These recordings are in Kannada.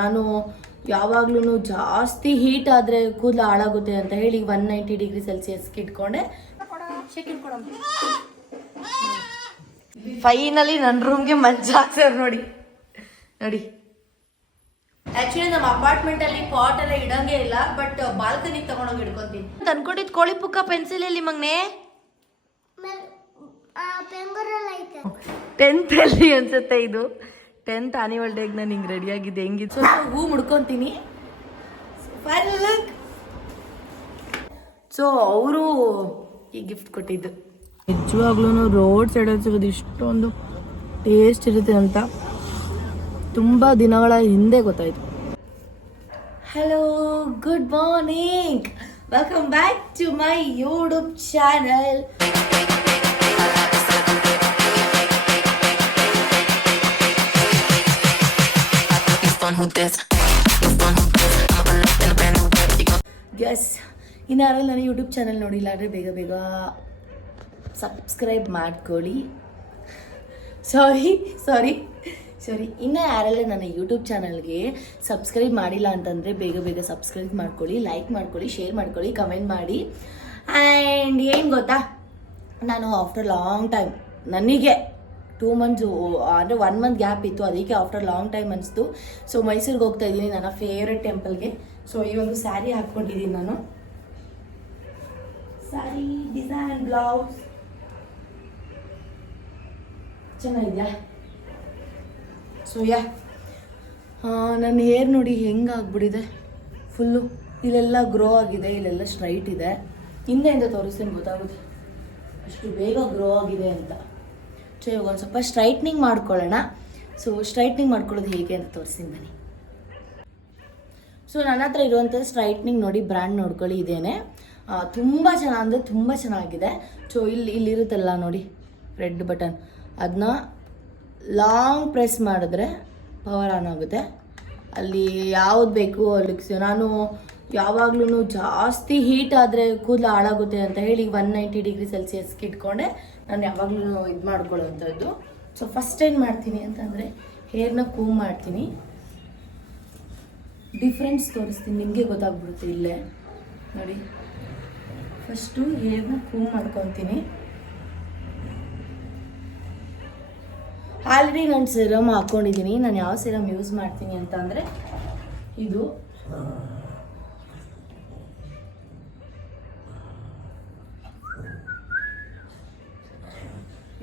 ನಾನು ಯಾವಾಗ್ಲೂ ಜಾಸ್ತಿ ಹೀಟ್ ಆದರೆ ಕೂದಲು ಹಾಳಾಗುತ್ತೆ ಅಂತ ಹೇಳಿ 190 ಡಿಗ್ರಿ ಸೆಲ್ಸಿಯಸ್ಗೆ ಇಟ್ಕೊಂಡೆ. ಫೈನಲಿ ನನ್ನ ರೂಮ್ಗೆ ಮಂಚ ಹಾಕ್ಸರ್ ನೋಡಿ. ಆಕ್ಚುಲಿ ನಮ್ಮ ಅಪಾರ್ಟ್ಮೆಂಟ್ ಅಲ್ಲಿ ಪಾಟ್ ಎಲ್ಲ ಇಡಂಗೆ ಇಲ್ಲ, ಬಟ್ ಬಾಲ್ಕನಿಗೆ ತಗೊಂಡೋಗಿ ಇಡ್ಕೊಂತೀನಿ. ತಂದ್ಕೊಟ್ಟಿದ್ ಕೋಳಿ ಪುಕ್ಕ ಪೆನ್ಸಿಲ್ ಎಲ್ಲಿ ಮಗ್ನೆ? 10th ಅಲ್ಲಿ ಅನ್ಸುತ್ತೆ ಇದು. 10th ಆನ್ಯುವಲ್ ಡೇಗೆ ನಾನು ಹಿಂಗೆ ರೆಡಿ ಆಗಿದ್ದೆ. ಹೆಂಗಿತ್ತು ಸ್ವಲ್ಪ ಹೂ ಮುಡ್ಕೊತೀನಿ. ಸೊ ಅವರು ಈ ಗಿಫ್ಟ್ ಕೊಟ್ಟಿದ್ದು. ನಿಜವಾಗ್ಲೂ ರೋಡ್ ಸೈಡಲ್ಲಿ ಸಿಗೋದು ಇಷ್ಟೊಂದು ಟೇಸ್ಟ್ ಇರುತ್ತೆ ಅಂತ ತುಂಬ ದಿನಗಳ ಹಿಂದೆ ಗೊತ್ತಾಯಿತು. Hello, good morning, welcome back to my YouTube channel. Yes, ಇನ್ನಾರಲ್ಲಿ ನನ್ನ ಯೂಟ್ಯೂಬ್ ಚಾನಲ್ ನೋಡಿಲ್ಲ ಅಂದರೆ ಬೇಗ ಸಬ್ಸ್ಕ್ರೈಬ್ ಮಾಡ್ಕೊಳ್ಳಿ. ಸಾರಿ ಇನ್ನು ಯಾರೆಲ್ಲ ನನ್ನ ಯೂಟ್ಯೂಬ್ ಚಾನಲ್ಗೆ ಸಬ್ಸ್ಕ್ರೈಬ್ ಮಾಡಿಲ್ಲ ಅಂತಂದರೆ ಬೇಗ ಸಬ್ಸ್ಕ್ರೈಬ್ ಮಾಡ್ಕೊಳ್ಳಿ, ಲೈಕ್ ಮಾಡ್ಕೊಳ್ಳಿ, ಶೇರ್ ಮಾಡ್ಕೊಳ್ಳಿ, ಕಮೆಂಟ್ ಮಾಡಿ. ಆ್ಯಂಡ್ ಏನು ಗೊತ್ತಾ, ನಾನು ಆಫ್ಟರ್ ಲಾಂಗ್ ಟೈಮ್, ನನಗೆ 2 ಮಂತ್ಸು ಅಂದರೆ 1 ಮಂತ್ ಗ್ಯಾಪ್ ಇತ್ತು, ಅದಕ್ಕೆ ಆಫ್ಟರ್ ಲಾಂಗ್ ಟೈಮ್ ಅನಿಸ್ತು. ಸೊ ಮೈಸೂರಿಗೆ ಹೋಗ್ತಾ ಇದ್ದೀನಿ ನನ್ನ ಫೇವ್ರೆಟ್ ಟೆಂಪಲ್ಗೆ. ಸೊ ಈ ಒಂದು ಸ್ಯಾರಿ ಹಾಕ್ಕೊಂಡಿದ್ದೀನಿ ನಾನು. ಸ್ಯಾರಿ ಡಿಸೈನ್ ಬ್ಲೌಸ್ ಚೆನ್ನಾಗಿದೆಯಾ? ಸೊ ನನ್ನ ಹೇರ್ ನೋಡಿ ಹೆಂಗಾಗ್ಬಿಟ್ಟಿದೆ, ಫುಲ್ಲು ಇಲ್ಲೆಲ್ಲ ಗ್ರೋ ಆಗಿದೆ, ಇಲ್ಲೆಲ್ಲ ಸ್ಟ್ರೈಟ್ ಇದೆ. ಹಿಂದೆಯಿಂದ ತೋರಿಸ್ತೀನಿ ಗೊತ್ತಾಗುತ್ತೆ ಅಷ್ಟು ಬೇಗ ಗ್ರೋ ಆಗಿದೆ ಅಂತ. ಸೊ ಇವಾಗ ಒಂದು ಸ್ವಲ್ಪ ಸ್ಟ್ರೈಟ್ನಿಂಗ್ ಮಾಡ್ಕೊಳ್ಳೋಣ. ಸೊ ಸ್ಟ್ರೈಟ್ನಿಂಗ್ ಮಾಡ್ಕೊಳ್ಳೋದು ಹೇಗೆ ಅಂತ ತೋರಿಸ್ತೀನಿ ಬನ್ನಿ. ಸೊ ನನ್ನ ಹತ್ರ ಇರುವಂಥ ಸ್ಟ್ರೈಟ್ನಿಂಗ್ ನೋಡಿ, ಬ್ರ್ಯಾಂಡ್ ನೋಡ್ಕೊಳ್ಳಿ, ಇದೇನೆ. ತುಂಬ ತುಂಬ ಚೆನ್ನಾಗಿದೆ. ಸೊ ಇಲ್ಲಿರುತ್ತಲ್ಲ ನೋಡಿ ರೆಡ್ ಬಟನ್, ಅದನ್ನ ಲಾಂಗ್ ಪ್ರೆಸ್ ಮಾಡಿದ್ರೆ ಪವರ್ ಆನ್ ಆಗುತ್ತೆ. ಅಲ್ಲಿ ಯಾವ್ದು ಬೇಕು ಅಲ್ಲಿ ನಾನು ಯಾವಾಗ್ಲೂ ಜಾಸ್ತಿ ಹೀಟ್ ಆದರೆ ಕೂದಲು ಹಾಳಾಗುತ್ತೆ ಅಂತ ಹೇಳಿ 190 ಡಿಗ್ರಿ ಸೆಲ್ಸಿಯಸ್ಗೆ ಇಟ್ಕೊಂಡೆ ನಾನು ಯಾವಾಗಲೂ ಇದು ಮಾಡ್ಕೊಳ್ಳೋವಂಥದ್ದು. ಸೊ ಫಸ್ಟ್ ಏನು ಮಾಡ್ತೀನಿ ಅಂತಂದರೆ ಹೇರ್ನ ಕೂಮ್ ಮಾಡ್ತೀನಿ. ಡಿಫ್ರೆನ್ಸ್ ತೋರಿಸ್ತೀನಿ, ನಿಮಗೆ ಗೊತ್ತಾಗ್ಬಿಡುತ್ತೆ ಇಲ್ಲೇ ನೋಡಿ. ಫಸ್ಟು ಹೇರ್ನ ಕೂಮ್ ಮಾಡ್ಕೊತೀನಿ. ಆಲ್ರೆಡಿ ನಾನು ಸಿರಮ್ ಹಾಕ್ಕೊಂಡಿದ್ದೀನಿ. ನಾನು ಯಾವ ಸಿರಮ್ ಯೂಸ್ ಮಾಡ್ತೀನಿ ಅಂತ ಅಂದರೆ ಇದು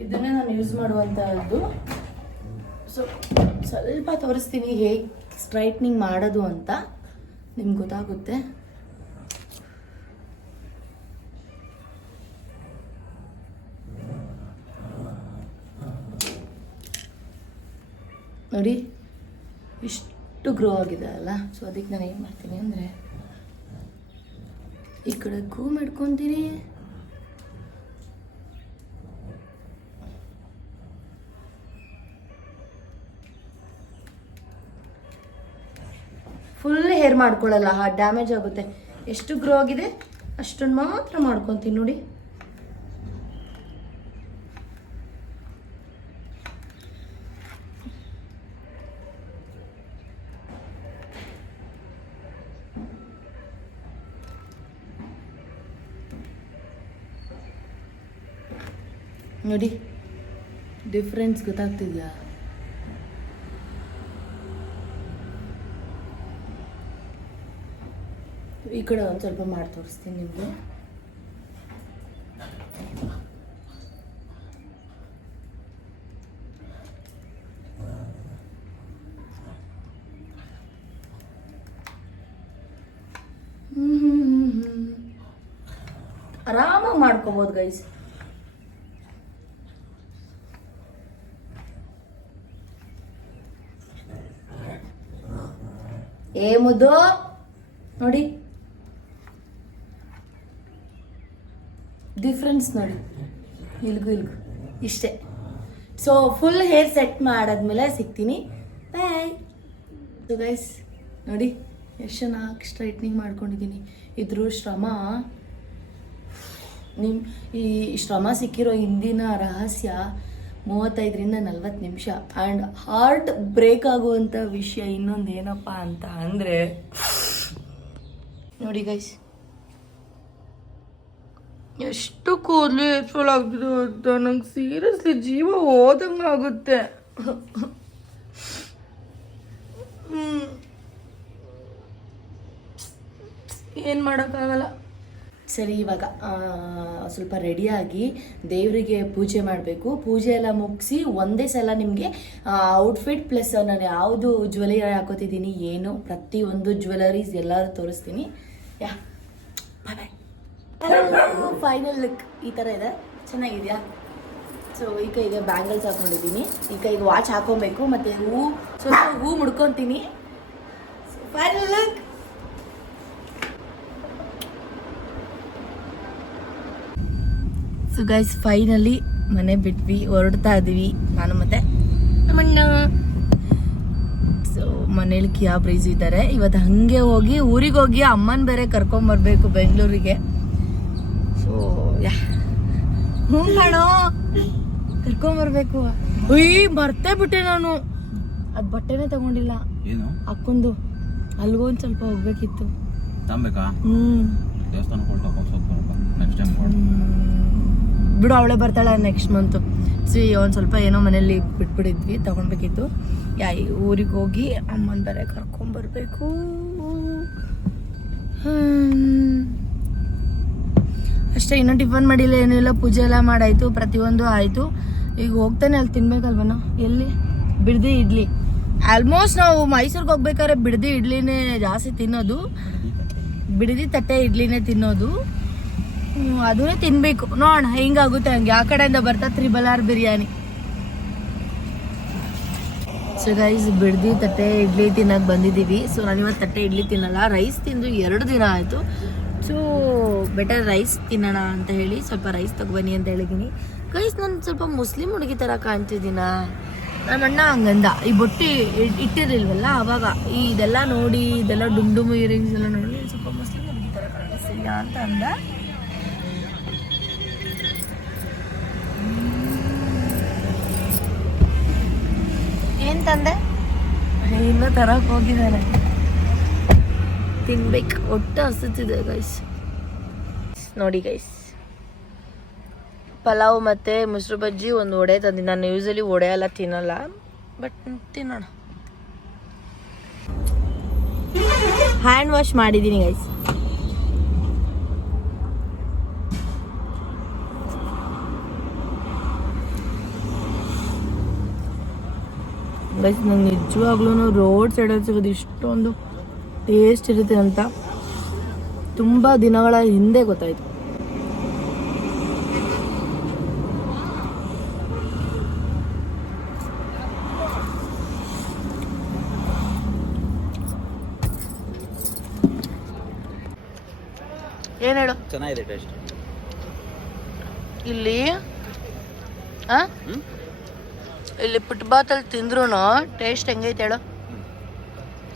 ಇದನ್ನೇ ನಾನು ಯೂಸ್ ಮಾಡುವಂಥದ್ದು. ಸೊ ಸ್ವಲ್ಪ ತೋರಿಸ್ತೀನಿ ಹೇಗೆ ಸ್ಟ್ರೈಟ್ನಿಂಗ್ ಮಾಡೋದು ಅಂತ, ನಿಮ್ಗೆ ಗೊತ್ತಾಗುತ್ತೆ. ನೋಡಿ ಇಷ್ಟು ಗ್ರೋ ಆಗಿದೆ ಅಲ್ಲ. ಸೊ ಅದಕ್ಕೆ ನಾನು ಏನು ಮಾಡ್ತೀನಿ ಅಂದರೆ ಈ ಕಡೆ ಕೂಮ್ ಇಟ್ಕೊತೀನಿ. ಫುಲ್ ಹೇರ್ ಮಾಡ್ಕೊಳ್ಳಲ್ಲ, ಡ್ಯಾಮೇಜ್ ಆಗುತ್ತೆ. ಎಷ್ಟು ಗ್ರೋ ಆಗಿದೆ ಅಷ್ಟನ್ನು ಮಾತ್ರ ಮಾಡ್ಕೊತೀನಿ ನೋಡಿ. ನೋಡಿ ಡಿಫ್ರೆನ್ಸ್ ಗೊತ್ತಾಗ್ತಿದ್ಯಾ? ಈ ಕಡೆ ಒಂದು ಸ್ವಲ್ಪ ಮಾಡಿ ತೋರಿಸ್ತೀನಿ ನಿಮಗೆ. ಆರಾಮಾಗಿ ಮಾಡ್ಕೋಬೋದು ಗೈಸ್. ಮುದ್ದು ನೋಡಿ, ಡಿಫ್ರೆನ್ಸ್ ನೋಡಿ, ಇಲ್ಗು ಇಷ್ಟೇ. ಸೊ ಫುಲ್ ಹೇರ್ ಸೆಟ್ ಮಾಡಾದ್ಮೇಲೆ ಸಿಗ್ತೀನಿ. ಬಾಯ್. ಸೊ ಗೈಸ್ ನೋಡಿ ಎಷ್ಟು ಚೆನ್ನಾಗಿ ಸ್ಟ್ರೈಟ್ನಿಂಗ್ ಮಾಡ್ಕೊಂಡಿದ್ದೀನಿ. ಇದ್ರ ಶ್ರಮ, ಈ ಶ್ರಮ ಸಿಕ್ಕಿರೋ ಹಿಂದಿನ ರಹಸ್ಯ 35-40 ನಿಮಿಷ. ಆ್ಯಂಡ್ ಹಾರ್ಟ್ ಬ್ರೇಕ್ ಆಗುವಂಥ ವಿಷಯ ಇನ್ನೊಂದು ಏನಪ್ಪ ಅಂತ ಅಂದರೆ ನೋಡಿ ಗೈಸ್, ಎಷ್ಟು ಕೂದಲು ಏರ್ಫಾಲ್ ಆಗಿದೆ ಅಂತ ನಂಗೆ ಸೀರಿಯಸ್ಲಿ ಜೀವ ಹೋದಂಗೆ ಆಗುತ್ತೆ. ಏನು ಮಾಡೋಕ್ಕಾಗಲ್ಲ. ಸರಿ, ಇವಾಗ ಸ್ವಲ್ಪ ರೆಡಿಯಾಗಿ ದೇವರಿಗೆ ಪೂಜೆ ಮಾಡಬೇಕು. ಪೂಜೆ ಎಲ್ಲ ಮುಗಿಸಿ ಒಂದೇ ಸಲ ನಿಮಗೆ ಔಟ್ಫಿಟ್ ಪ್ಲಸ್ ನಾನು ಯಾವುದು ಜ್ಯುವೆಲರಿ ಹಾಕೋತಿದ್ದೀನಿ, ಏನು ಪ್ರತಿಯೊಂದು ಜ್ಯುವೆಲರೀಸ್ ಎಲ್ಲರೂ ತೋರಿಸ್ತೀನಿ. ಯಾ ಬಾಯ್. ಫೈನಲ್ ಲುಕ್ ಈ ಥರ ಇದೆ, ಚೆನ್ನಾಗಿದೆಯಾ? ಸೊ ಈ ಕೈಗೆ ಬ್ಯಾಂಗಲ್ಸ್ ಹಾಕೊಂಡಿದ್ದೀನಿ, ಈ ಕೈಗೆ ವಾಚ್ ಹಾಕೊಬೇಕು, ಮತ್ತು ಸ್ವಲ್ಪ ಹೂ ಮುಡ್ಕೊತೀನಿ. Final look. So guys, finally ಮನೆ ಬಿಟ್ವಿ, ಹೊರಡ್ತಾ ಇದ್ದೀವಿ ನಾನು ಮತ್ತೆ ನಮ್ಮಣ್ಣ. ಸೊ ಮನೇಲಿ ಕಿಯಾ ಬ್ರೀಸ್ ಇದ್ದಾರೆ. ಇವತ್ತು ಹಾಗೆ ಹೋಗಿ ಊರಿಗೆ ಹೋಗಿ ಅಮ್ಮನ ಬೇರೆ ಕರ್ಕೊಂಬರ್ಬೇಕು ಬೆಂಗಳೂರಿಗೆ. ಸೊ ಯಾ ಹ್ಞೂ ಕಾಣೋ, ಕರ್ಕೊಂಬರ್ಬೇಕು. ಮರ್ತೇ ಬಿಟ್ಟೆ ನಾನು, ಅದು ಬಟ್ಟೆನೇ ತಗೊಂಡಿಲ್ಲ ಅಕ್ಕೊಂದು. ಅಲ್ಗೊಂದು ಸ್ವಲ್ಪ ಹೋಗ್ಬೇಕಿತ್ತು. ಬಿಡು, ಅವಳೇ ಬರ್ತಾಳೆ ನೆಕ್ಸ್ಟ್ ಮಂತು. ಒಂದು ಸ್ವಲ್ಪ ಏನೋ ಮನೇಲಿ ಬಿಟ್ಬಿಟ್ಟಿದ್ವಿ, ತಗೊಳ್ಬೇಕಿತ್ತು. ಊರಿಗೆ ಹೋಗಿ ಅಮ್ಮನ ಬೇರೆ ಕರ್ಕೊಂಬರ್ಬೇಕು. ಅಷ್ಟೇ, ಇನ್ನೂ ಟಿಫನ್ ಮಾಡಿಲ್ಲ, ಏನೂ ಇಲ್ಲ. ಪೂಜೆ ಎಲ್ಲ ಮಾಡಾಯಿತು, ಪ್ರತಿಯೊಂದು ಆಯಿತು. ಈಗ ಹೋಗ್ತಾನೆ ಅಲ್ಲಿ ತಿನ್ಬೇಕಲ್ವನ, ಎಲ್ಲಿ ಬಿಡದಿ ಇಡ್ಲಿ. ಆಲ್ಮೋಸ್ಟ್ ನಾವು ಮೈಸೂರಿಗೆ ಹೋಗ್ಬೇಕಾದ್ರೆ ಬಿಡದಿ ಇಡ್ಲಿನೇ ಜಾಸ್ತಿ ತಿನ್ನೋದು, ಬಿಡದಿ ತಟ್ಟೆ ಇಡ್ಲಿನೇ ತಿನ್ನೋದು. ಅದನ್ನೇ ತಿನ್ಬೇಕು. ನೋಡೋಣ ಹೆಂಗಾಗುತ್ತೆ ಹಂಗೆ. ಆ ಕಡೆಯಿಂದ ಬರ್ತಾ ತ್ರಿಬಲಾರ್ ಬಿರಿಯಾನಿ. ಸೊ ಗೈಸ್, ಬಿಡದಿ ತಟ್ಟೆ ಇಡ್ಲಿ ತಿನ್ನೋಕೆ ಬಂದಿದ್ದೀವಿ. ಸೊ ನಾನಿವತ್ತು ತಟ್ಟೆ ಇಡ್ಲಿ ತಿನ್ನಲ್ಲ, ರೈಸ್ ತಿಂದು 2 ದಿನ ಆಯಿತು. ಸೊ ಬೆಟರ್ ರೈಸ್ ತಿನ್ನೋಣ ಅಂತ ಹೇಳಿ ಸ್ವಲ್ಪ ರೈಸ್ ತಗೊಬನ್ನಿ ಅಂತ ಹೇಳಿದ್ದೀನಿ. ಗೈಸ್, ನಾನು ಸ್ವಲ್ಪ ಮುಸ್ಲಿಂ ಹುಡುಗಿ ಥರ ಕಾಣ್ತಿದ್ದೀನ? ನಮ್ಮ ಅಣ್ಣ ಹಂಗಂದ, ಈ ಬೊಟ್ಟಿ ಇಟ್ಟಿರಲಿಲ್ವಲ್ಲ ಆವಾಗ, ಇದೆಲ್ಲ ನೋಡಿ, ಇದೆಲ್ಲ ಡುಮ್ ಇಯರಿಂಗ್ಸ್ ಎಲ್ಲ ನೋಡಿ ಸ್ವಲ್ಪ ಮುಸ್ಲಿಂ ಹುಡುಗಿ ಥರ ಕಾಣಿಸ್ತಿಲ್ಲ ಅಂತ ಅಂದ. ಏನ್ ತಂದೆ? ಇನ್ನೂ ತರಕ್ಕೆ ಹೋಗಿದ್ದಾನೆ, ತಿನ್ಬೇಕು, ಒಟ್ಟು ಹಸುತ್ತಿದೆ ಗೈಸ್. ನೋಡಿ ಗೈಸ್, ಪಲಾವ್ ಮತ್ತು ಮೊಸರು ಬಜ್ಜಿ, ಒಂದು ವಡೆ ತಂದಿ. ನಾನು ಯೂಸಲಿ ವಡೆ ಎಲ್ಲ ತಿನ್ನಲ್ಲ, ಬಟ್ ತಿನ್ನೋಣ. ಹ್ಯಾಂಡ್ ವಾಶ್ ಮಾಡಿದ್ದೀನಿ ಗೈಸ್. ಗೈಸ್, ನಂಗೆ ನಿಜವಾಗ್ಲೂ ರೋಡ್ ಸೈಡಲ್ಲಿ ಸಿಗೋದು ಇಷ್ಟೊಂದು ಟೇಸ್ಟ್ ಇರುತ್ತೆ ಅಂತ ತುಂಬ ದಿನಗಳ ಹಿಂದೆ ಗೊತ್ತಾಯಿತು. ಏನು ಹೇಳು? ಚೆನ್ನಾಗಿದೆ ಟೇಸ್ಟ್ ಇಲ್ಲಿ. ಇಲ್ಲಿ ಫುಟ್ಬಾತಲ್ಲಿ ತಿಂದ್ರು ಟೇಸ್ಟ್ ಹೆಂಗೈತೆ ಹೇಳು?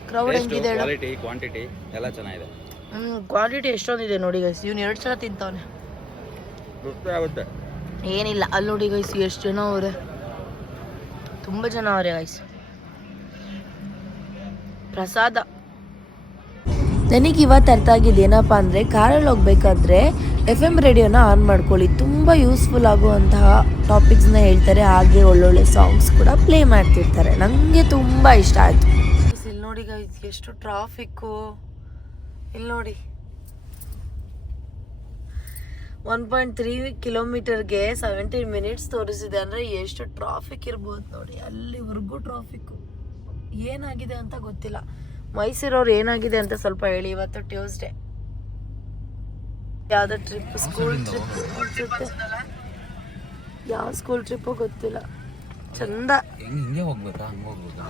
ಕ್ರೌಡ್ ಹೆಂಗಿದೆ ಹೇಳು? ಕ್ವಾಲಿಟಿ ಕ್ವಾಂಟಿಟಿ ಎಲ್ಲ ಚೆನ್ನಾಗಿದೆ. ಕ್ವಾಂಟಿಟಿ ಎಷ್ಟೊಂದಿದೆ ನೋಡಿ ಗೈಸ್. ಇವ್ನು 2 ಸಲ ತಿಂತವನೆ. ಆಗುತ್ತೆ ಏನಿಲ್ಲ, ಅಲ್ಲಿ ನೋಡಿ ಗೈಸ್ ಎಷ್ಟು ಜನ ಅವರೇ, ತುಂಬ ಜನ ಅವರೇ ಗೈಸ್. ಪ್ರಸಾದ. ನನಗೆ ಇವತ್ತು ಅರ್ಥ ಆಗಿದ್ದು ಏನಪ್ಪ ಅಂದರೆ, ಕಾರಲ್ಲಿ ಹೋಗ್ಬೇಕಾದ್ರೆ FM ರೇಡಿಯೋನ ಆನ್ ಮಾಡ್ಕೊಳ್ಳಿ, ತುಂಬ ಯೂಸ್ಫುಲ್ ಆಗುವಂತಹ ಟಾಪಿಕ್ಸ್ನ ಹೇಳ್ತಾರೆ, ಹಾಗೆ ಒಳ್ಳೊಳ್ಳೆ ಸಾಂಗ್ಸ್ ಕೂಡ ಪ್ಲೇ ಮಾಡ್ತಿರ್ತಾರೆ. ನನಗೆ ತುಂಬ ಇಷ್ಟ ಆಯಿತು. ಇಲ್ಲಿ ನೋಡಿ ಗೈಸ್ ಎಷ್ಟು ಟ್ರಾಫಿಕ್ಕು. ಇಲ್ಲಿ ನೋಡಿ 1.3 ಕಿಲೋಮೀಟರ್ಗೆ 17 ಮಿನಿಟ್ಸ್ ತೋರಿಸಿದೆ ಅಂದರೆ ಎಷ್ಟು ಟ್ರಾಫಿಕ್ ಇರ್ಬೋದು ನೋಡಿ. ಅಲ್ಲಿವರೆಗೂ ಟ್ರಾಫಿಕ್ಕು. ಏನಾಗಿದೆ ಅಂತ ಗೊತ್ತಿಲ್ಲ. ಮೈಸೂರವ್ರು ಏನಾಗಿದೆ ಅಂತ ಸ್ವಲ್ಪ ಹೇಳಿ. ಇವತ್ತು ಟ್ಯೂಸ್ಡೇ. ಯಾವುದೋ ಟ್ರಿಪ್, ಸ್ಕೂಲ್ ಟ್ರಿಪ್ ಅನ್ಸುತ್ತೆ. ಯಾವ ಸ್ಕೂಲ್ ಟ್ರಿಪ್ಪು ಗೊತ್ತಿಲ್ಲ. ಚಂದ. ಹಿಂಗೆ ಹೋಗ್ಬೇಕಾ? ಹಂಗೆ ಹೋಗ್ಬೇಕಾ?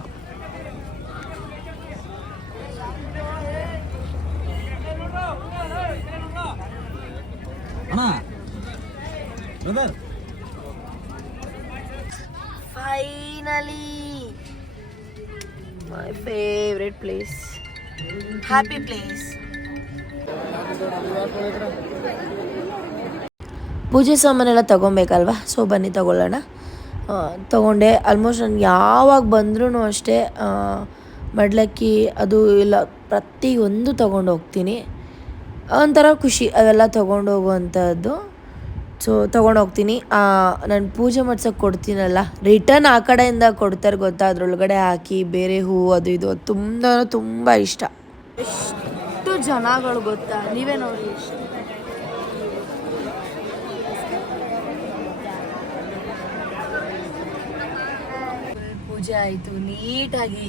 Finally my favorite place, happy place. ಪೂಜೆ ಸಾಮಾನೆಲ್ಲ ತಗೊಬೇಕಲ್ವಾ, ಸೊ ಬನ್ನಿ ತಗೊಳ್ಳೋಣ. ತೊಗೊಂಡೆ. ಆಲ್ಮೋಸ್ಟ್ ನಾನು ಯಾವಾಗ ಬಂದ್ರೂ ಅಷ್ಟೇ ಮಡ್ಲಕ್ಕಿ ಅದು ಇಲ್ಲ ಪ್ರತಿಯೊಂದು ತೊಗೊಂಡು ಹೋಗ್ತೀನಿ. ಒಂಥರ ಖುಷಿ ಅವೆಲ್ಲ ತೊಗೊಂಡು ಹೋಗುವಂಥದ್ದು. ಸೊ ತೊಗೊಂಡು ಹೋಗ್ತೀನಿ. ನಾನು ಪೂಜೆ ಮಾಡ್ಸೋಕೆ ಕೊಡ್ತೀನಲ್ಲ, ರಿಟರ್ನ್ ಆ ಕಡೆಯಿಂದ ಕೊಡ್ತಾರೆ ಗೊತ್ತಾ, ಅದ್ರೊಳಗಡೆ ಹಾಕಿ ಬೇರೆ ಹೂವು ಅದು ಇದು ತುಂಬ ಇಷ್ಟ. ಎಷ್ಟು ಜನಗಳು ಗೊತ್ತಾ, ನೀವೇ ನೋಡಿ ಎಷ್ಟು. ಪೂಜೆ ಆಯಿತು ನೀಟಾಗಿ.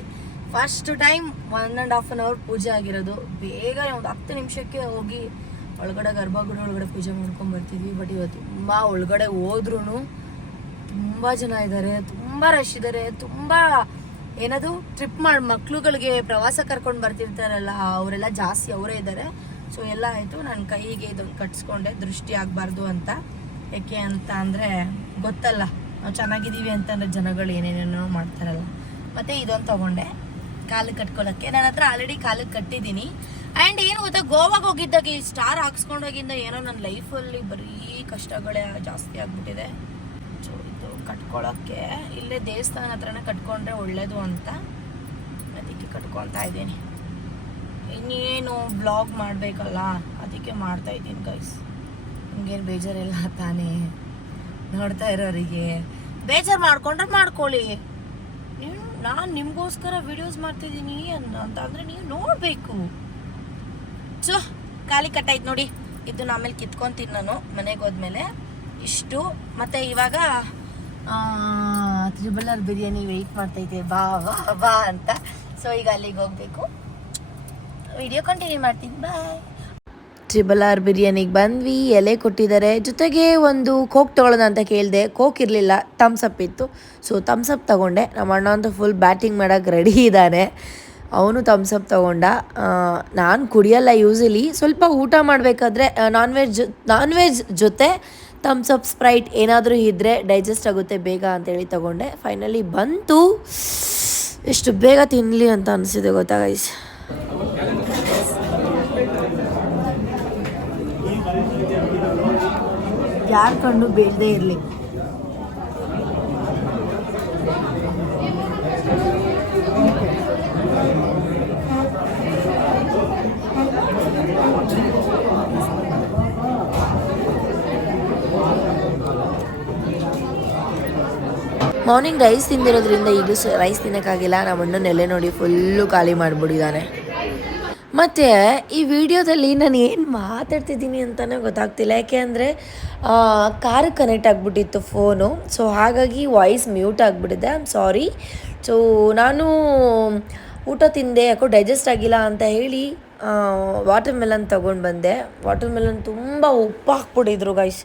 ಫಸ್ಟ್ ಟೈಮ್ 1.5 hour ಪೂಜೆ ಆಗಿರೋದು. ಬೇಗ ಒಂದು 10 ನಿಮಿಷಕ್ಕೆ ಹೋಗಿ ಒಳಗಡೆ ಗರ್ಭಗುಡಿ ಒಳಗಡೆ ಪೂಜೆ ಮಾಡ್ಕೊಂಡು ಬರ್ತಿದ್ವಿ. ಬಟ್ ಇವತ್ತು ತುಂಬ ಒಳಗಡೆ ಹೋದ್ರೂ ತುಂಬ ಜನ ಇದ್ದಾರೆ, ತುಂಬ ರಶ್ ಇದ್ದಾರೆ. ತುಂಬ ಏನದು ಟ್ರಿಪ್ ಮಾಡಿ ಮಕ್ಳುಗಳಿಗೆ ಪ್ರವಾಸ ಕರ್ಕೊಂಡು ಬರ್ತಿರ್ತಾರಲ್ಲ ಅವರೆಲ್ಲ ಜಾಸ್ತಿ ಅವರೇ ಇದ್ದಾರೆ. ಸೊ ಎಲ್ಲ ಆಯಿತು. ನನ್ನ ಕೈಗೆ ಇದೊಂದು ಕಟ್ಸ್ಕೊಂಡೆ, ದೃಷ್ಟಿ ಆಗಬಾರ್ದು ಅಂತ. ಯಾಕೆ ಅಂತ ಅಂದರೆ ಗೊತ್ತಲ್ಲ, ನಾವು ಚೆನ್ನಾಗಿದ್ದೀವಿ ಅಂತಂದರೆ ಜನಗಳು ಏನೇನೇನೋ ಮಾಡ್ತಾರಲ್ಲ. ಮತ್ತು ಇದೊಂದು ತೊಗೊಂಡೆ ಕಾಲಿಗೆ ಕಟ್ಕೊಳ್ಳೋಕ್ಕೆ. ನನ್ನ ಹತ್ರ ಆಲ್ರೆಡಿ ಕಾಲಿಗೆ ಕಟ್ಟಿದ್ದೀನಿ. ಆ್ಯಂಡ್ ಏನು ಗೊತ್ತಾ, ಗೋವಾಗೆ ಹೋಗಿದ್ದಾಗ ಈ ಸ್ಟಾರ್ ಹಾಕ್ಸ್ಕೊಂಡೋಗಿಂದ ಏನೋ ನನ್ನ ಲೈಫಲ್ಲಿ ಬರೀ ಕಷ್ಟಗಳೇ ಜಾಸ್ತಿ ಆಗಿಬಿಟ್ಟಿದೆ. ಸೊ ಇದು ಕಟ್ಕೊಳ್ಳೋಕ್ಕೆ ಇಲ್ಲೇ ದೇವಸ್ಥಾನ ಹತ್ರನೇ ಕಟ್ಕೊಂಡ್ರೆ ಒಳ್ಳೇದು ಅಂತ ಅದಕ್ಕೆ ಕಟ್ಕೊತಾ ಇದ್ದೀನಿ. ಇನ್ನೇನು ಬ್ಲಾಗ್ ಮಾಡಬೇಕಲ್ಲ, ಅದಕ್ಕೆ ಮಾಡ್ತಾಯಿದ್ದೀನಿ ಗೈಸ್. ನಿಮ್ಗೇನು ಬೇಜಾರಿಲ್ಲ ತಾನೇ? ನೋಡ್ತಾ ಇರೋರಿಗೆ ಬೇಜಾರು ಮಾಡ್ಕೊಂಡ್ರೆ ಮಾಡ್ಕೊಳ್ಳಿ. ನೀವು ನಾನು ನಿಮಗೋಸ್ಕರ ವಿಡಿಯೋಸ್ ಮಾಡ್ತಿದ್ದೀನಿ ಅಂತಂದರೆ ನೀವು ನೋಡಬೇಕು. ಸೊ ಖಾಲಿ ಕಟ್ಟಾಯ್ತು ನೋಡಿ. ಇದನ್ನ ಆಮೇಲೆ ಕಿತ್ಕೊತೀನಿ ನಾನು ಮನೆಗೆ ಹೋದ್ಮೇಲೆ. ಇಷ್ಟು. ಮತ್ತು ಇವಾಗ ತ್ರಿಬಲ್ ಬಿರಿಯಾನಿ ವೆಯ್ಟ್ ಮಾಡ್ತೈತೆ, ಬಾ ಬಾ ಬಾ ಅಂತ. ಸೊ ಈಗ ಅಲ್ಲಿಗೆ ಹೋಗಬೇಕು. ವಿಡಿಯೋ ಕಂಟಿನ್ಯೂ ಮಾಡ್ತೀನಿ, ಬಾಯ್. ತ್ರಿಬಲ್ ಬಿರಿಯಾನಿಗೆ ಬಂದ್ವಿ. ಎಲೆ ಕೊಟ್ಟಿದ್ದಾರೆ, ಜೊತೆಗೆ ಒಂದು ಕೋಕ್ ತೊಗೊಳ್ಳೋಣ ಅಂತ ಕೇಳಿದೆ. ಕೋಕ್ ಇರಲಿಲ್ಲ, ಥಮ್ಸಪ್ ಇತ್ತು. ಸೊ ಥಮ್ಸಪ್ ತೊಗೊಂಡೆ. ನಮ್ಮ ಅಣ್ಣ ಅಂತೂ ಫುಲ್ ಬ್ಯಾಟಿಂಗ್ ಮಾಡೋಕ್ಕೆ ರೆಡಿ ಇದ್ದಾನೆ. ಅವನು ಥಮ್ಸಪ್ ತೊಗೊಂಡ. ನಾನು ಕುಡಿಯಲ್ಲ ಯೂಸಲಿ. ಸ್ವಲ್ಪ ಊಟ ಮಾಡಬೇಕಾದ್ರೆ ನಾನ್ ವೆಜ್ ಜೊತೆ ಥಮ್ಸಪ್ ಸ್ಪ್ರೈಟ್ ಏನಾದರೂ ಇದ್ದರೆ ಡೈಜೆಸ್ಟ್ ಆಗುತ್ತೆ ಬೇಗ ಅಂತೇಳಿ ತೊಗೊಂಡೆ. ಫೈನಲಿ ಬಂತು. ಎಷ್ಟು ಬೇಗ ತಿನ್ನಲಿ ಅಂತ ಅನಿಸಿದೆ ಗೊತ್ತಾ ಗೈಸ್. ಯಾರ ಕಣ್ಣು ಬೀಳದೇ ಇರಲಿ. ಮಾರ್ನಿಂಗ್ ರೈಸ್ ತಿಂದಿರೋದ್ರಿಂದ ಈಗಲೂ ರೈಸ್ ತಿನ್ನೋಕ್ಕಾಗಿಲ್ಲ. ನಮ್ಮ ಅಣ್ಣನ ಎಲೆ ನೋಡಿ ಫುಲ್ಲು ಖಾಲಿ ಮಾಡಿಬಿಟ್ಟಿದ್ದಾನೆ. ಮತ್ತು ಈ ವಿಡಿಯೋದಲ್ಲಿ ನಾನು ಏನು ಮಾತಾಡ್ತಿದ್ದೀನಿ ಅಂತಲೇ ಗೊತ್ತಾಗ್ತಿಲ್ಲ. ಯಾಕೆ ಅಂದರೆ ಕಾರಿಗೆ ಕನೆಕ್ಟ್ ಆಗಿಬಿಟ್ಟಿತ್ತು ಫೋನು. ಸೊ ಹಾಗಾಗಿ ವಾಯ್ಸ್ ಮ್ಯೂಟ್ ಆಗಿಬಿಟ್ಟಿದೆ. I am sorry. ಸೊ ನಾನು ಊಟ ತಿಂದೆ, ಯಾಕೋ ಡೈಜೆಸ್ಟ್ ಆಗಿಲ್ಲ ಅಂತ ಹೇಳಿ ವಾಟರ್ ಮೆಲನ್ ತೊಗೊಂಡು ಬಂದೆ. ವಾಟರ್ ಮೆಲನ್ ತುಂಬ ಉಪ್ಪು ಹಾಕ್ಬಿಟ್ಟಿದ್ರು ಗೈಸ್.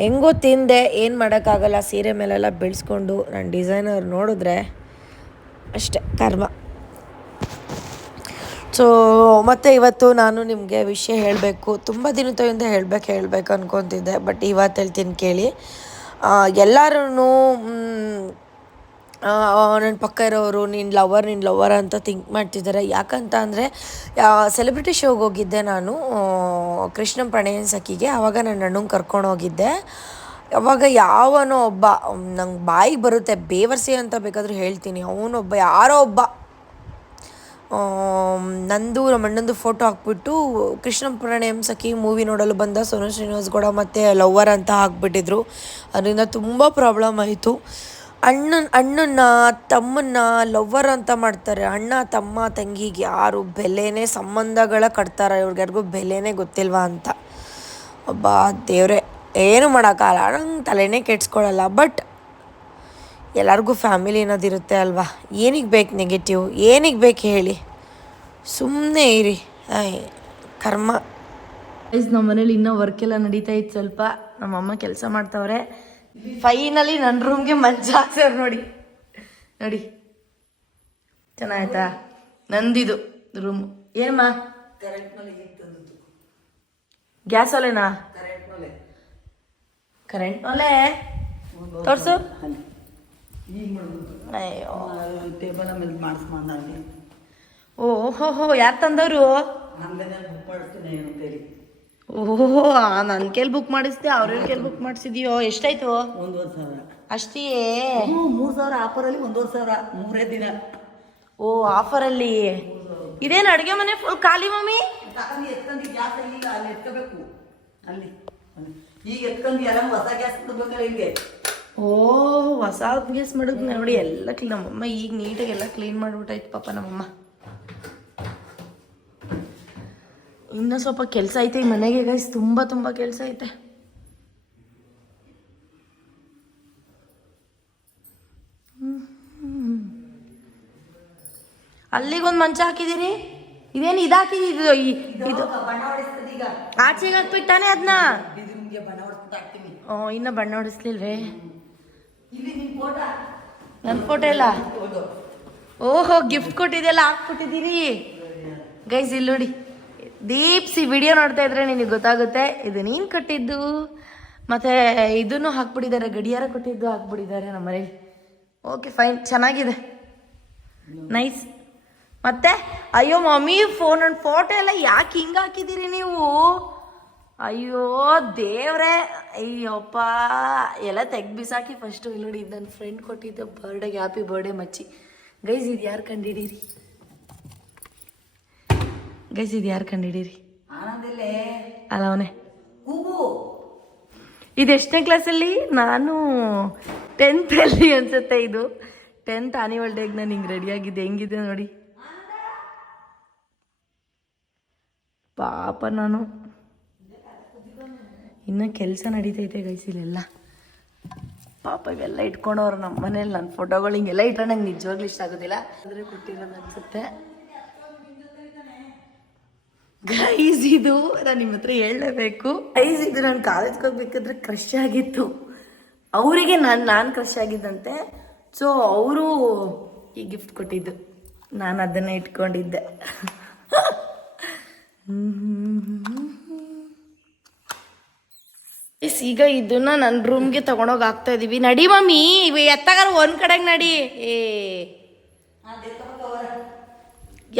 ಹೆಂಗೋ ತಿಂದೆ, ಏನು ಮಾಡೋಕ್ಕಾಗಲ್ಲ. ಸೀರೆ ಮೇಲೆಲ್ಲ ಬೆಳೆಸ್ಕೊಂಡು ನನ್ನ ಡಿಸೈನರ್ ನೋಡಿದ್ರೆ ಅಷ್ಟೇ ಕರ್ಮ. ಸೊ ಮತ್ತು ಇವತ್ತು ನಾನು ನಿಮಗೆ ವಿಷಯ ಹೇಳಬೇಕು, ತುಂಬ ದಿನದಿಂದ ಹೇಳಬೇಕು ಅನ್ಕೊತಿದ್ದೆ. ಬಟ್ ಇವತ್ತು ಹೇಳ್ತೀನಿ ಕೇಳಿ. ಎಲ್ಲರೂ ನನ್ನ ಪಕ್ಕ ಇರೋರು ನೀನು ಲವರ್ ಅಂತ ಥಿಂಕ್ ಮಾಡ್ತಿದ್ದಾರೆ. ಯಾಕಂತ ಅಂದರೆ ಸೆಲೆಬ್ರಿಟಿ ಶೋಗೆ ಹೋಗಿದ್ದೆ ನಾನು, ಕೃಷ್ಣಂ ಪ್ರಣಯನ್ ಸಖಿಗೆ. ಆವಾಗ ನನ್ನ ಅಣ್ಣಂಗೆ ಕರ್ಕೊಂಡು ಹೋಗಿದ್ದೆ. ಅವಾಗ ಯಾವನೋ ಒಬ್ಬ, ನಂಗೆ ಬಾಯಿಗೆ ಬರುತ್ತೆ ಬೇವರ್ಸಿ ಅಂತ ಬೇಕಾದರೂ ಹೇಳ್ತೀನಿ, ಅವನೊಬ್ಬ ಯಾರೋ ಒಬ್ಬ ನಂದು ನಮ್ಮ ಅಣ್ಣಂದು ಫೋಟೋ ಹಾಕ್ಬಿಟ್ಟು ಕೃಷ್ಣಂ ಪ್ರಣಯಂ ಸಖಿ ಮೂವಿ ನೋಡಲು ಬಂದ ಸೋನು ಶ್ರೀನಿವಾಸ್ ಗೌಡ ಮತ್ತು ಲವ್ವರ್ ಅಂತ ಹಾಕ್ಬಿಟ್ಟಿದ್ರು. ಅದರಿಂದ ತುಂಬ ಪ್ರಾಬ್ಲಮ್ ಆಯಿತು. ಅಣ್ಣನ ತಮ್ಮನ್ನ ಲವ್ವರ್ ಅಂತ ಮಾಡ್ತಾರೆ. ಅಣ್ಣ ತಮ್ಮ ತಂಗಿಗೆ ಯಾರು ಬೆಲೆನೇ ಸಂಬಂಧಗಳ ಕಟ್ತಾರೆ, ಇವ್ರಿಗಾರಿಗೂ ಬೆಲೆನೇ ಗೊತ್ತಿಲ್ವಾ ಅಂತ. ಒಬ್ಬ ದೇವ್ರೆ, ಏನು ಮಾಡೋಕ್ಕಾಗಲ್ಲ. ನಂಗೆ ತಲೆನೇ ಕೆಡ್ಸ್ಕೊಳ್ಳಲ್ಲ. ಬಟ್ ಎಲ್ಲರಿಗೂ ಫ್ಯಾಮಿಲಿ ಅನ್ನೋದಿರುತ್ತೆ ಅಲ್ವಾ. ಏನಿಗೆ ಬೇಕು ನೆಗೆಟಿವ್, ಏನಿಗೆ ಬೇಕು ಹೇಳಿ, ಸುಮ್ಮನೆ ಇರಿ. ಕರ್ಮ. ನಮ್ಮ ಮನೇಲಿ ಇನ್ನೂ ವರ್ಕ್ ಎಲ್ಲ ನಡೀತಾ ಇತ್ತು ಸ್ವಲ್ಪ. ನಮ್ಮಮ್ಮ ಕೆಲಸ ಮಾಡ್ತಾವ್ರೆ. ಫೈನಲಿ ನನ್ನ ರೂಮ್ಗೆ ಮಂಚ ಹಾಕ್ಸವ್ರು ನೋಡಿ ಚೆನ್ನಾಯ್ತಾ ನಂದಿದು ರೂಮು. ಏನಮ್ಮ ಗ್ಯಾಸ್ ಒಲೆನಾ? ಕರೆಂಟ್ ಒಲೆ ತೋರ್ಸು. ಅಯ್ಯೋ ಓಹೋ, ಯಾರು ತಂದವರು? ಓಹೋ, ನನ್ನ ಕೈಲಿ ಬುಕ್ ಮಾಡಿಸ್ದೆ, ಅವ್ರ ಕೈಲಿ ಬುಕ್ ಮಾಡಿಸಿದ್ಯೋ? ಎಷ್ಟಾಯ್ತು? 1,000. ಅಷ್ಟೇ. 3,000 ಆಫರಲ್ಲಿ 1,500 3 ದಿನ. ಓ ಆಫರಲ್ಲಿ. ಇದೇನು ಅಡುಗೆ ಮನೆ ಫುಲ್ ಖಾಲಿ ಮಮ್ಮಿ? ಎತ್ಕೊಂಡು ಗ್ಯಾಸ್ ಇಲ್ಲ, ಅಲ್ಲಿ ಎತ್ಕೋಬೇಕು. ಅಲ್ಲಿ ಈಗ ಎತ್ಕೊಂಡು ಎಲ್ಲ ಹೊಸ ಗ್ಯಾಸ್ ಕೊಡ್ಬೇಕಲ್ಲ ಹಿಂಗೆ. ಓ ಹೊಸ ಗ್ಯಾಸ್ ಮಾಡೋದು ನೋಡಿ ಎಲ್ಲ ಕ್ಲೀನ್. ನಮ್ಮಮ್ಮ ಈಗ ನೀಟಾಗಿ ಎಲ್ಲ ಕ್ಲೀನ್ ಮಾಡಿಬಿಟ್ಟಾಯ್ತು ಪಾಪ ನಮ್ಮಮ್ಮ. ಇನ್ನೂ ಸ್ವಲ್ಪ ಕೆಲಸ ಐತೆ ಈ ಮನೆಗೆ ಗೈಸ್, ತುಂಬ ಕೆಲಸ ಐತೆ. ಅಲ್ಲಿಗೊಂದು ಮಂಚ ಹಾಕಿದಿರಿ, ಇದೇನು ಇದಾಕಿದ್ದು ಇದು ಬಣ್ಣ ಹೊಡಿಸ್ತದೆ ಈಗ. ಆಚೆಗೆ ಹಾಕ್ಬಿಟ್ಟಾನೆ ಅದನ್ನ. ಇದು ನಿಮ್ಗೆ ಬಣ್ಣ ಹೊಡಿಸ್ಬಿಟ್ಟು ಹಾಕ್ತೀನಿ. ಇನ್ನ ಬಣ್ಣ ಹೊಡಿಸ್ಲಿಲ್ವೇ? ಇಲ್ಲಿ ನಿನ್ ಫೋಟೋ, ನನ್ನ ಫೋಟೋ ಇಲ್ಲ. ಓಹೋ ಗಿಫ್ಟ್ ಕೊಟ್ಟಿದ್ದೆಲ್ಲ ಹಾಕ್ಬಿಟ್ಟಿದ್ದೀರಿ ಗೈಸ್. ಇಲ್ಲಿ ನೋಡಿ ದೀಪ್ಸಿ ವಿಡಿಯೋ ನೋಡ್ತಾ ಇದ್ರೆ ನಿನಗೆ ಗೊತ್ತಾಗುತ್ತೆ ಇದು ನೀನು ಕೊಟ್ಟಿದ್ದು. ಮತ್ತೆ ಇದನ್ನು ಹಾಕ್ಬಿಟ್ಟಿದ್ದಾರೆ, ಗಡಿಯಾರ ಕೊಟ್ಟಿದ್ದು ಹಾಕ್ಬಿಟ್ಟಿದ್ದಾರೆ ನಮ್ಮ ಮನೇಲಿ. ಓಕೆ ಫೈನ್, ಚೆನ್ನಾಗಿದೆ, ನೈಸ್. ಮತ್ತೆ ಅಯ್ಯೋ ಮಮ್ಮಿ ಫೋಟೋ ಎಲ್ಲ ಯಾಕೆ ಹಿಂಗೆ ಹಾಕಿದ್ದೀರಿ ನೀವು? ಅಯ್ಯೋ ದೇವ್ರೆ, ಅಯ್ಯಪ್ಪ ಎಲ್ಲ ತೆಗ್ದು ಬಿಸಾಕಿ ಫಸ್ಟು. ಇಲ್ಲಿ ನೋಡಿ ಇದು ನನ್ನ ಫ್ರೆಂಡ್ ಕೊಟ್ಟಿದ್ದ ಬರ್ಡೇಗೆ, ಹ್ಯಾಪಿ ಬರ್ಡೇ ಮಚ್ಚಿ. ಗೈಸ್ ಇದು ಯಾರು ಕಂಡಿಡೀರಿ? ಗೈಸ್ ಇದು ಯಾರು ಕಂಡಿಡೀರಿ? ಆನಂದಿಲ್ಲೇ ಅಲ್ಲ ಅವನೇ. ಕೂಗು. ಇದು ಎಷ್ಟನೇ ಕ್ಲಾಸಲ್ಲಿ? ನಾನು 10th ಅನ್ಸುತ್ತೆ. ಇದು 10th ಆನ್ಯುವಲ್ ಡೇಗೆ ನಾನು ಹಿಂಗೆ ರೆಡಿಯಾಗಿದ್ದೆ. ಹೆಂಗಿದೆ ನೋಡಿ ಪಾಪ. ನಾನು ಇನ್ನೂ ಕೆಲಸ ನಡೀತೈತೆ ಗೈಸ್ ಇಲ್ಲೆಲ್ಲ. ಪಾಪ ಇವೆಲ್ಲ ಇಟ್ಕೊಂಡವ್ರು ನಮ್ಮ ಮನೇಲಿ. ನನ್ನ ಫೋಟೋಗಳು ಹಿಂಗೆಲ್ಲ ಇಟ್ಟರೆ ನಂಗೆ ನಿಜವಾಗ್ಲೂ ಇಷ್ಟ ಆಗೋದಿಲ್ಲ. ಅಂದರೆ ಕೊಟ್ಟಿರೋದು ಅನ್ಸುತ್ತೆ ಗೈಸ್. ಇದು ನಾನು ನಿಮ್ಮ ಹತ್ರ ಹೇಳಲೇಬೇಕು ಗೈಸ್. ಇದು ನಾನು ಕಾಲೇಜ್ಗೆ ಹೋಗ್ಬೇಕಾದ್ರೆ ಕ್ರಶ್ ಆಗಿತ್ತು. ಅವರಿಗೆ ನಾನು ಕ್ರಶ್ ಆಗಿದ್ದಂತೆ. ಸೊ ಅವರು ಈ ಗಿಫ್ಟ್ ಕೊಟ್ಟಿದ್ದು, ನಾನು ಅದನ್ನು ಇಟ್ಕೊಂಡಿದ್ದೆ. ಈಗ ಇದನ್ನ ನನ್ನ ರೂಮ್ಗೆ ತಗೊಂಡೋಗಿ ಹಾಕ್ತಾ ಇದೀವಿ. ನಡಿ ಮಮ್ಮಿ, ಇವು ಎತ್ತಾಗಾರ ಒಂದ್ ಕಡೆಗೆ ನಡಿ. ಏ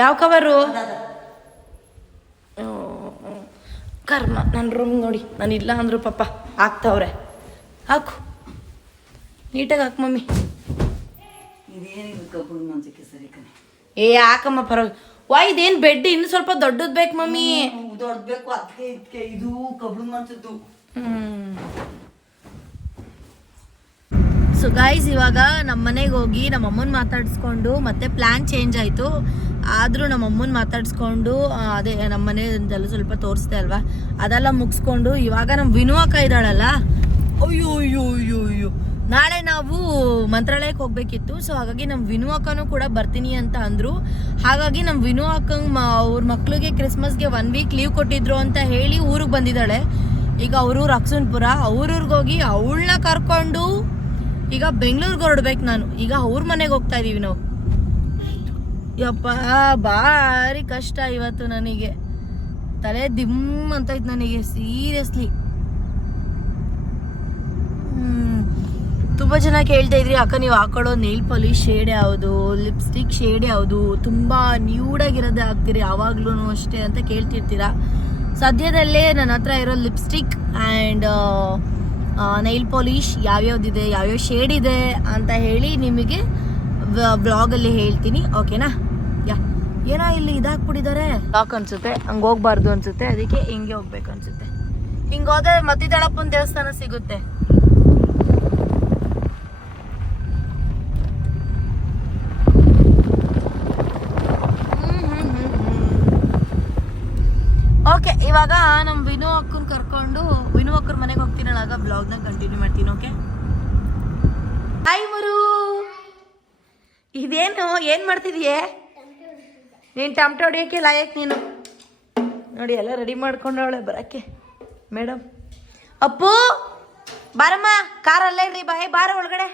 ಯಾವ ಕವರು? ಕರ್ಮ, ನನ್ನ ರೂಮ್ ನೋಡಿ. ನಾನು ಇಲ್ಲ ಅಂದ್ರು ಪಾಪ ಹಾಕ್ತಾವ್ರೆ. ಹಾಕು, ನೀಟಾಗಿ ಹಾಕು ಮಮ್ಮಿ. ಇದೇನಿದು ಕಬ್ಬು ಮಂಚಕ್ಕೆ ಸರಿ ಕಣೆ. ಏ ಹಾಕಮ್ಮ ಪರವಾಗಿ. ವಾ ಇದೇನು ಬೆಡ್ ಇನ್ನು ಸ್ವಲ್ಪ ದೊಡ್ಡದು ಬೇಕು ಮಮ್ಮಿ. ದೊಡ್ಡಬೇಕು, ಅದಕ್ಕೆ ಇದಕ್ಕೆ ಇದು ಕಬ್ಬು ಮಂಚದ್ದು. ಸೊ ಗೈಸ್ ಇವಾಗ ನಮ್ಮ ಮನೆಗೆ ಹೋಗಿ ನಮ್ಮ ಅಮ್ಮನ ಮಾತಾಡಿಸ್ಕೊಂಡು, ಮತ್ತೆ ಪ್ಲ್ಯಾನ್ ಚೇಂಜ್ ಆಯಿತು ಆದರೂ ನಮ್ಮ ಅಮ್ಮನ ಮಾತಾಡಿಸ್ಕೊಂಡು, ಅದೇ ನಮ್ಮ ಮನೆಯಿಂದೆಲ್ಲ ಸ್ವಲ್ಪ ತೋರಿಸ್ದೆ ಅಲ್ವಾ, ಅದೆಲ್ಲ ಮುಗಿಸ್ಕೊಂಡು ಇವಾಗ ನಮ್ಮ ವಿನು ಅಕ್ಕ ಇದ್ದಾಳಲ್ಲ, ಅಯ್ಯೋ ಅಯ್ಯೋ ಅಯ್ಯೋ ಅಯ್ಯೋ ನಾಳೆ ನಾವು ಮಂತ್ರಾಲಯಕ್ಕೆ ಹೋಗ್ಬೇಕಿತ್ತು. ಸೊ ಹಾಗಾಗಿ ನಮ್ಮ ವಿನು ಅಕ್ಕನೂ ಕೂಡ ಬರ್ತೀನಿ ಅಂತ ಅಂದರು. ಹಾಗಾಗಿ ನಮ್ಮ ವಿನು ಅಕ್ಕಂಗೆ ಅವ್ರ ಮಕ್ಳಿಗೆ ಕ್ರಿಸ್ಮಸ್ಗೆ 1 ವೀಕ್ ಲೀವ್ ಕೊಟ್ಟಿದ್ರು ಅಂತ ಹೇಳಿ ಊರಿಗೆ ಬಂದಿದ್ದಾಳೆ. ಈಗ ಅವ್ರೂರು ಅಕ್ಸನ್ಪುರ, ಅವ್ರೂರಿಗೆ ಹೋಗಿ ಅವಳನ್ನ ಕರ್ಕೊಂಡು ಈಗ ಬೆಂಗಳೂರಿಗೆ ಹೊರಡ್ಬೇಕು ನಾನು. ಈಗ ಅವ್ರ ಮನೆಗೆ ಹೋಗ್ತಾ ಇದೀವಿ ನಾವು. ಯಪ್ಪ ಭಾರಿ ಕಷ್ಟ ಇವತ್ತು ನನಗೆ, ತಲೆ ದಿಮ್ ಅಂತೈತೆ ನನಗೆ ಸೀರಿಯಸ್ಲಿ. ತುಂಬ ಜನ ಕೇಳ್ತಾ ಇದ್ರಿ ಅಕ್ಕ ನೀವು ಹಾಕೊಳ್ಳೋ ನೇಲ್ ಪಾಲಿಶ್ ಶೇಡ್ ಯಾವುದು, ಲಿಪ್ಸ್ಟಿಕ್ ಶೇಡ್ ಯಾವುದು, ತುಂಬ ನ್ಯೂಡಾಗಿರೋದೇ ಹಾಕ್ತೀರಿ ಯಾವಾಗ್ಲೂ ಅಷ್ಟೇ ಅಂತ ಕೇಳ್ತಿರ್ತೀರಾ. ಸದ್ಯದಲ್ಲೇ ನನ್ನ ಹತ್ರ ಇರೋ ಲಿಪ್ಸ್ಟಿಕ್ ಆ್ಯಂಡ್ ನೈಲ್ ಪಾಲಿಶ್ ಯಾವ್ಯಾವ್ದಿದೆ, ಯಾವ್ಯಾವ ಶೇಡ್ ಇದೆ ಅಂತ ಹೇಳಿ ನಿಮಗೆ ವ್ಲಾಗಲ್ಲಿ ಹೇಳ್ತೀನಿ, ಓಕೆನಾ? ಏನೋ ಇಲ್ಲಿ ಇದಾಕ್ಬಿಟ್ಟಿದ್ದಾರೆ ಲಾಕ್ ಅನ್ಸುತ್ತೆ, ಹಂಗೆ ಹೋಗ್ಬಾರ್ದು ಅನ್ಸುತ್ತೆ, ಅದಕ್ಕೆ ಹಿಂಗೆ ಹೋಗ್ಬೇಕು ಅನ್ಸುತ್ತೆ. ಹಿಂಗೆ ಹೋದ್ರೆ ಮತ್ತಿದಳಪ್ಪನ ದೇವಸ್ಥಾನ ಸಿಗುತ್ತೆ. ಓಕೆ, ಇವಾಗ ನಮ್ಮ ವಿನು ಅಕ್ಕನ ಕರ್ಕೊಂಡು ವಿನು ಅಕ್ಕನ ಮನೆಗೆ ಹೋಗ್ತೀನಲ್ಲ, ಬ್ಲಾಗ್ನ ಕಂಟಿನ್ಯೂ ಮಾಡ್ತೀನಿ. ಓಕೆ ಹಾಯ್ ಮರು, ಇದೇನು ಏನು ಮಾಡ್ತಿದೀಯೇ ನೀನು? ಟಮಟೆ ಹೊಡಿಯೋಕ್ಕೆ ಲಾಯಕ್ ನೀನು. ನೋಡಿ ಎಲ್ಲ ರೆಡಿ ಮಾಡ್ಕೊಂಡವಳೆ ಬರೋಕ್ಕೆ ಮೇಡಮ್. ಅಪ್ಪು ಬಾರಮ್ಮ, ಕಾರಲ್ಲೇ ಇರ್ರಿ, ಬಾರ ಒಳಗಡೆ.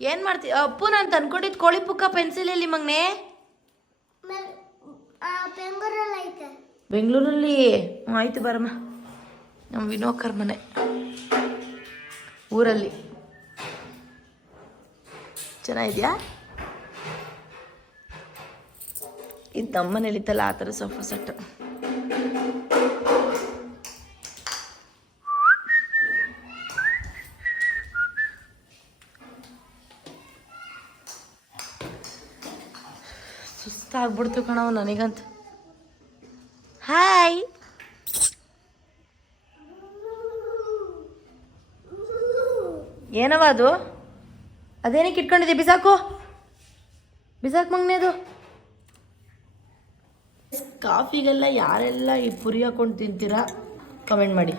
ಏನು ಮಾಡ್ತೀವಿ ಅಪ್ಪು? ನಾನು ತಂದ್ಕೊಂಡಿದ್ದು ಕೋಳಿ ಪುಕ್ಕ ಪೆನ್ಸಿಲ್ ಎಲ್ಲಿ ಮಗನೇ? ಬೆಂಗಳೂರಲ್ಲಿ ಆಯ್ತು ಬರಮ್ಮ. ನಮ್ಮ ವಿನೋಕರ್ ಮನೆ ಊರಲ್ಲಿ. ಚೆನ್ನಾಗಿದ್ಯಾ? ಇದು ನಮ್ಮನೇಲಿ ಇತ್ತಲ್ಲ ಆ ಥರ ಸೋಫಾ ಸೆಟ್. ಸುಸ್ತಾಗ್ಬಿಡ್ತು ಕಣವ ನನಗಂತ. ಹಾಯ್, ಏನವ ಅದು? ಅದೇನಕ್ಕೆ ಇಟ್ಕೊಂಡಿದ್ದೆ? ಬಿಸಾಕು ಮಗ್ನೇದು. ಕಾಫಿಗೆಲ್ಲ ಯಾರೆಲ್ಲ ಈ ಪುರಿ ಹಾಕೊಂಡು ತಿಂತೀರಾ ಕಮೆಂಟ್ ಮಾಡಿ.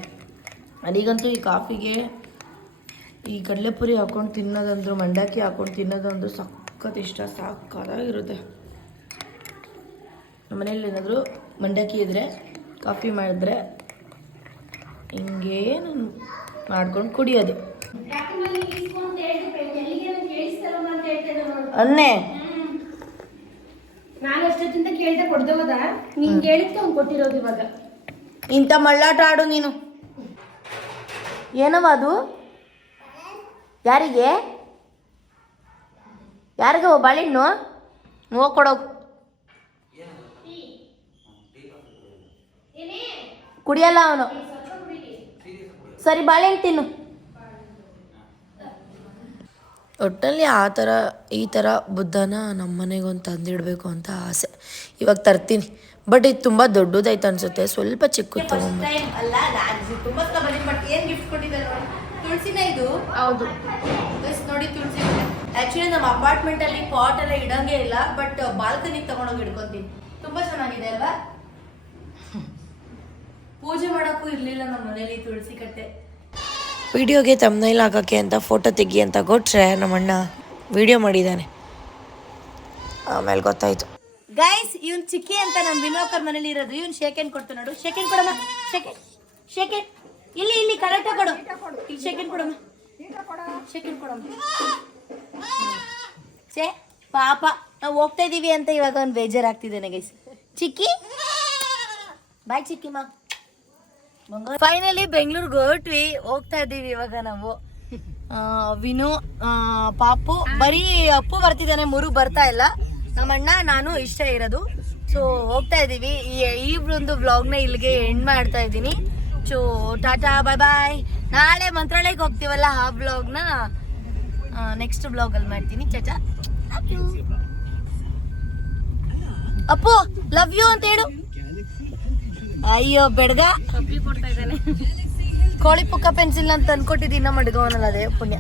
ನನಗಂತೂ ಈ ಕಾಫಿಗೆ ಈ ಕಡಲೆಪುರಿ ಹಾಕೊಂಡು ತಿನ್ನೋದಂದ್ರು, ಮಂಡಕ್ಕಿ ಹಾಕೊಂಡು ತಿನ್ನೋದಂದ್ರು ಸಖತ್ ಇಷ್ಟ, ಸಾಕಾಗಿರುತ್ತೆ. ನಮ್ಮ ಮನೇಲಿ ಏನಾದರೂ ಮಂಡಕ್ಕಿ ಇದ್ದರೆ, ಕಾಫಿ ಮಾಡಿದ್ರೆ ಹಿಂಗೇ ನಾನು ಮಾಡ್ಕೊಂಡು ಕುಡಿಯೋದು. ಅನ್ನೇ ನಾನು ಅಷ್ಟೊತ್ತಿಂದ ಕೇಳ್ದೆ ಕೊಡ್ದೆ ಹೋದ, ನೀನ್ ಕೇಳಿದ್ಕೆ ಅವ್ನು ಕೊಟ್ಟಿರೋದು ಇವಾಗ. ಇಂಥ ಮಳ್ಳಾಟ ಆಡು ನೀನು. ಏನವ ಅದು? ಯಾರಿಗೆ ಬಾಳೆಹಣ್ಣು? ಹೋಗಿ ಕೊಡೋಗು. ಕುಡಿಯಲ್ಲ ಅವನು. ಸರಿ, ಬಾಳೆಹಣ್ಣು ತಿನ್ನು. ಒಟ್ಟಲ್ಲಿ ಈ ಥರ ಬುದ್ಧನ ನಮ್ಮ ಮನೆಗೊಂದು ತಂದಿಡಬೇಕು ಅಂತ ಆಸೆ. ಇವಾಗ ತರ್ತೀನಿ, ಬಟ್ ಇದು ತುಂಬ ದೊಡ್ಡದಾಯ್ತು ಅನ್ಸುತ್ತೆ, ಸ್ವಲ್ಪ ಚಿಕ್ಕ ತಗೊಂಬ. ತುಳಸಿನ ಇದು ಹೌದು ನೋಡಿ, ತುಳಸಿ. ಆ್ಯಕ್ಚುಲಿ ನಮ್ಮ ಅಪಾರ್ಟ್ಮೆಂಟಲ್ಲಿ ಪಾಟ್ ಎಲ್ಲ ಇಡಂಗೆ ಇಲ್ಲ, ಬಟ್ ಬಾಲ್ಕನಿಗೆ ತಗೊಂಡೋಗಿ ಇಡ್ಕೊತೀನಿ. ತುಂಬ ಚೆನ್ನಾಗಿದೆ ಅಲ್ವಾ? ಪೂಜೆ ಮಾಡೋಕ್ಕೂ ಇರಲಿಲ್ಲ ನಮ್ಮ ಮನೇಲಿ ತುಳಸಿ ಕಟ್ಟೆ. ವಿಡಿಯೋಗೆ ತಮ್ನೈಲ್ ಹಾಕೋಕ್ಕೆ ಅಂತ ಫೋಟೋ ತೆಗಿ ಅಂತ ಕೊಟ್ರೆ ನಮ್ಮಣ್ಣ ವಿಡಿಯೋ ಮಾಡಿದ್ದಾನೆ. ಆಮೇಲೆ ಗೊತ್ತಾಯ್ತು. ಗೈಸ್, ಇವನ್ ಚಿಕ್ಕಿ ಅಂತ ನಮ್ಮ ವಿನೋಕರ್ ಮನೇಲಿ ಇರೋದು. ಇವನ್ ಶೇಕೆಂಡ್ ಕೊಡ್ತು ನೋಡು. ಶೇಕೆಂಡ್ ಕೊಡಮ್ಮ. ಶೇಕೆಂಡ್ ಇಲ್ಲಿ ಕರೆಕ್ಟ್ ಕೊಡು. ಇಲ್ಲಿ ಶೇಕೆಂಡ್ ಕೊಡಮ್ಮ. ಛೇ ಪಾಪ, ನಾವು ಹೋಗ್ತಾ ಇದೀವಿ ಅಂತ ಇವಾಗ ಅವ್ನು ಬೇಜಾರಾಗ್ತಿದ್ದಾನೆ ಗೈಸ್. ಚಿಕ್ಕಿ ಬಾಯ್ ಚಿಕ್ಕಿಮ್ಮ. ಫೈನಲಿ ಬೆಂಗಳೂರಿಗೆ ಹೋಗ್ತಾ ಇದ್ದೀವಿ ಇವಾಗ ನಾವು. ವಿನು, ಪಾಪು, ಬರೀ ಅಪ್ಪು ಬರ್ತಿದ್ದಾನೆ, ಮುರು ಬರ್ತಾ ಇಲ್ಲ. ನಮ್ಮಣ್ಣ ನಾನು ಇಷ್ಟ ಇರೋದು. ಸೊ ಹೋಗ್ತಾ ಇದ್ದೀವಿ. ಈ ಒಂದು ವ್ಲಾಗ್ನ ಇಲ್ಲಿಗೆ ಎಂಡ್ ಮಾಡ್ತಾ ಇದ್ದೀನಿ. ಸೊ ಟಾಟಾ, ಬಾಯ್ ಬಾಯ್. ನಾಳೆ ಮಂತ್ರಾಲಯಕ್ಕೆ ಹೋಗ್ತೀವಲ್ಲ, ಆ ವ್ಲಾಗ್ನ ನೆಕ್ಸ್ಟ್ ವ್ಲಾಗಲ್ಲಿ ಮಾಡ್ತೀನಿ. ಚಾಚಾ, ಅಪ್ಪು ಲವ್ ಯು ಅಂತ ಹೇಳು. ಅಯ್ಯೋ ಬೆಡ್ಗ ಕೋಳಿ ಪುಕ್ಕ ಪೆನ್ಸಿಲ್ ಅಂತ ಅನ್ಕೊಟ್ಟಿದ್ದೀನಿ. ನಮ್ಮ ಅಡ್ಗವನಲ್ಲ, ಅದೇ ಪುಣ್ಯ.